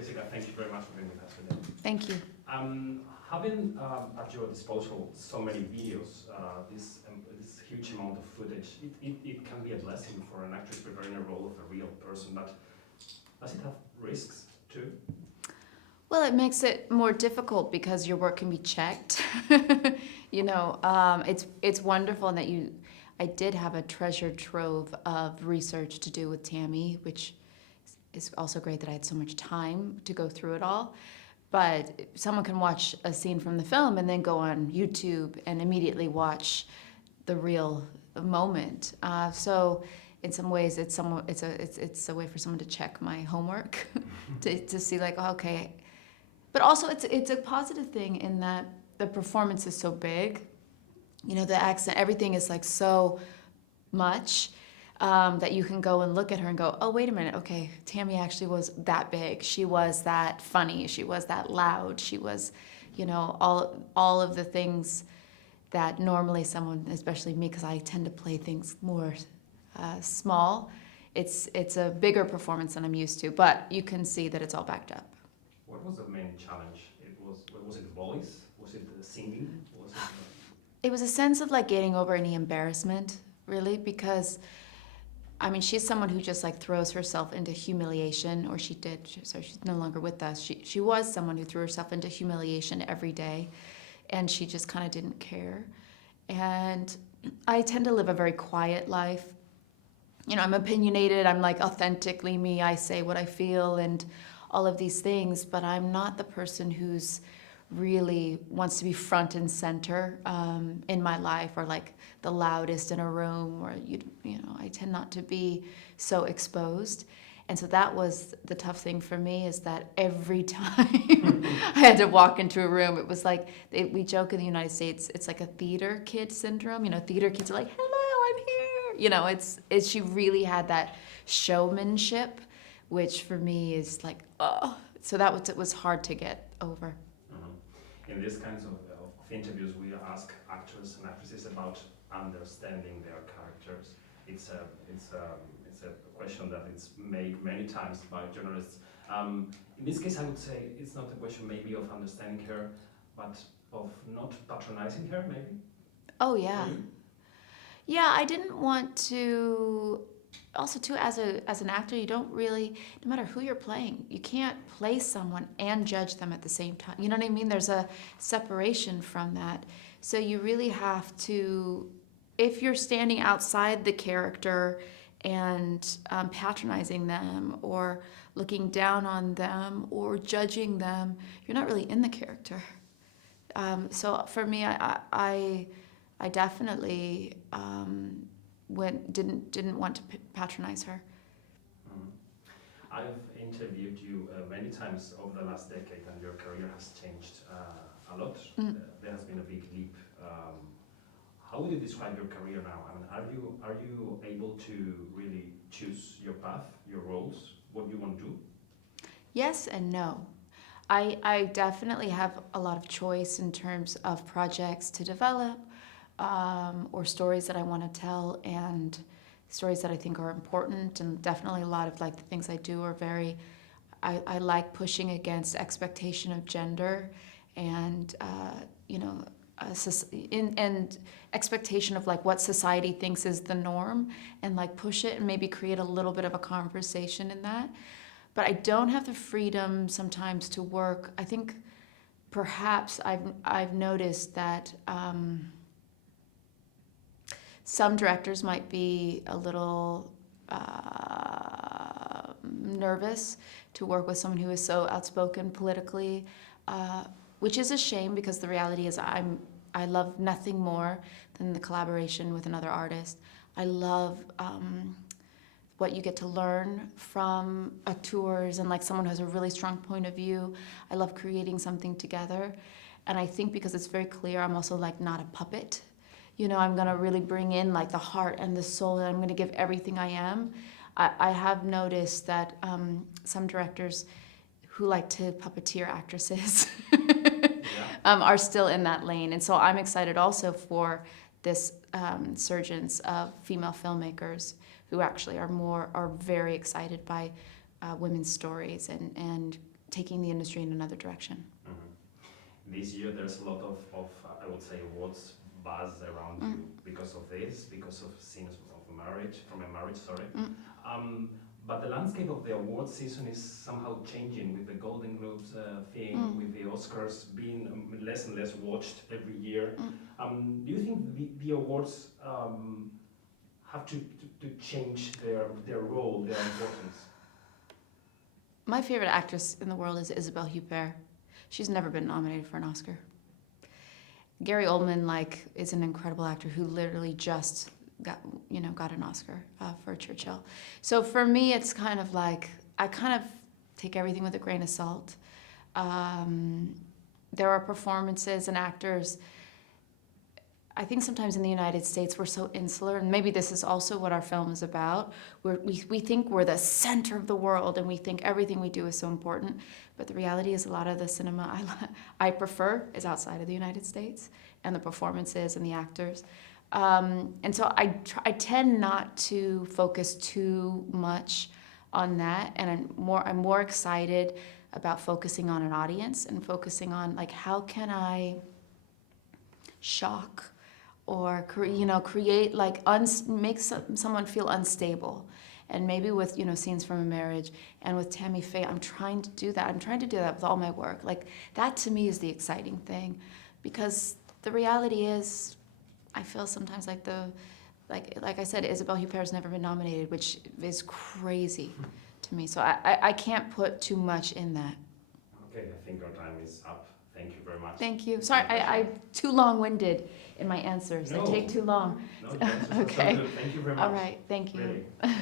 Jessica, thank you very much for being with us today. Thank you. Having at your disposal so many videos, this huge amount of footage, it can be a blessing for an actress preparing a role of a real person, but does it have risks too? Well, it makes it more difficult because your work can be checked. It's wonderful that I did have a treasure trove of research to do with Tammy, which is also great that I had so much time to go through it all. But someone can watch a scene from the film and then go on YouTube and immediately watch the real moment. So in some ways, it's a way for someone to check my homework, to see like, oh, okay. But also, it's a positive thing in that the performance is so big. The accent, everything is like so much. That you can go and look at her and go, oh, wait a minute, okay, Tammy actually was that big. She was that funny. She was that loud. She was, all of the things that normally someone, especially me, because I tend to play things more small, it's a bigger performance than I'm used to, but you can see that it's all backed up. What was the main challenge? Was it the voice? Was it the singing? It was a sense of like getting over any embarrassment, really, because she's someone who just like throws herself into humiliation, or she did, so she's no longer with us. She was someone who threw herself into humiliation every day, and she just kind of didn't care. And I tend to live a very quiet life. I'm opinionated, I'm like authentically me, I say what I feel and all of these things, but I'm not the person who's really wants to be front and center in my life, or like the loudest in a room, or I tend not to be so exposed. And so that was the tough thing for me, is that every time I had to walk into a room, it was like, we joke in the United States, it's like a theater kid syndrome. Theater kids are like, hello, I'm here. She really had that showmanship, which for me is like, oh. So it was hard to get over. In these kinds of interviews, we ask actors and actresses about understanding their characters. It's a question that it's made many times by journalists. In this case, I would say it's not a question maybe of understanding her, but of not patronizing her, maybe. Oh yeah, yeah. I didn't want to. Also, too, as an actor, you don't really, no matter who you're playing, you can't play someone and judge them at the same time. You know what I mean? There's a separation from that. So you really have to, if you're standing outside the character and patronizing them or looking down on them or judging them, you're not really in the character. So for me, I definitely didn't want to patronize her. I've interviewed you many times over the last decade, and your career has changed a lot. There has been a big leap. How would you describe your career now? Are you able to really choose your path, your roles, what you want to do? Yes and no. I definitely have a lot of choice in terms of projects to develop, or stories that I want to tell, and stories that I think are important. And definitely a lot of like the things I do are very, I like pushing against expectation of gender and and expectation of like what society thinks is the norm, and like push it and maybe create a little bit of a conversation in that. But I don't have the freedom sometimes to work. I think perhaps I've noticed that some directors might be a little nervous to work with someone who is so outspoken politically, which is a shame, because the reality is I love nothing more than the collaboration with another artist. I love what you get to learn from actors and like someone who has a really strong point of view. I love creating something together. And I think because it's very clear, I'm also like not a puppet. I'm gonna really bring in like the heart and the soul, and I'm gonna give everything I am. I have noticed that some directors who like to puppeteer actresses are still in that lane. And so I'm excited also for this surgence of female filmmakers who actually are very excited by women's stories and taking the industry in another direction. This year there's a lot of I would say, awards buzz around you because of this, because of scenes of marriage, from a marriage, sorry. But the landscape of the awards season is somehow changing with the Golden Globes thing, with the Oscars being less and less watched every year. Do you think the awards have to change their role, their importance? My favorite actress in the world is Isabelle Huppert. She's never been nominated for an Oscar. Gary Oldman, is an incredible actor who literally just got an Oscar for Churchill. So for me, it's kind of like, I kind of take everything with a grain of salt. There are performances and actors. I think sometimes in the United States, we're so insular, and maybe this is also what our film is about. We think we're the center of the world, and we think everything we do is so important. But the reality is a lot of the cinema I prefer is outside of the United States, and the performances and the actors. And so I tend not to focus too much on that, and I'm more excited about focusing on an audience and focusing on how can I shock or create make someone feel unstable. And maybe with scenes from a marriage and with Tammy Faye, I'm trying to do that. I'm trying to do that with all my work. That to me is the exciting thing, because the reality is, I feel sometimes like I said, Isabelle Huppert's never been nominated, which is crazy to me. So I can't put too much in that. Okay, I think our time is up. Thank you very much. Thank you. Sorry, I'm too long-winded in my answers. No. I take too long. No, the answers are so Okay. good. Thank you very much. All right, thank you. Really.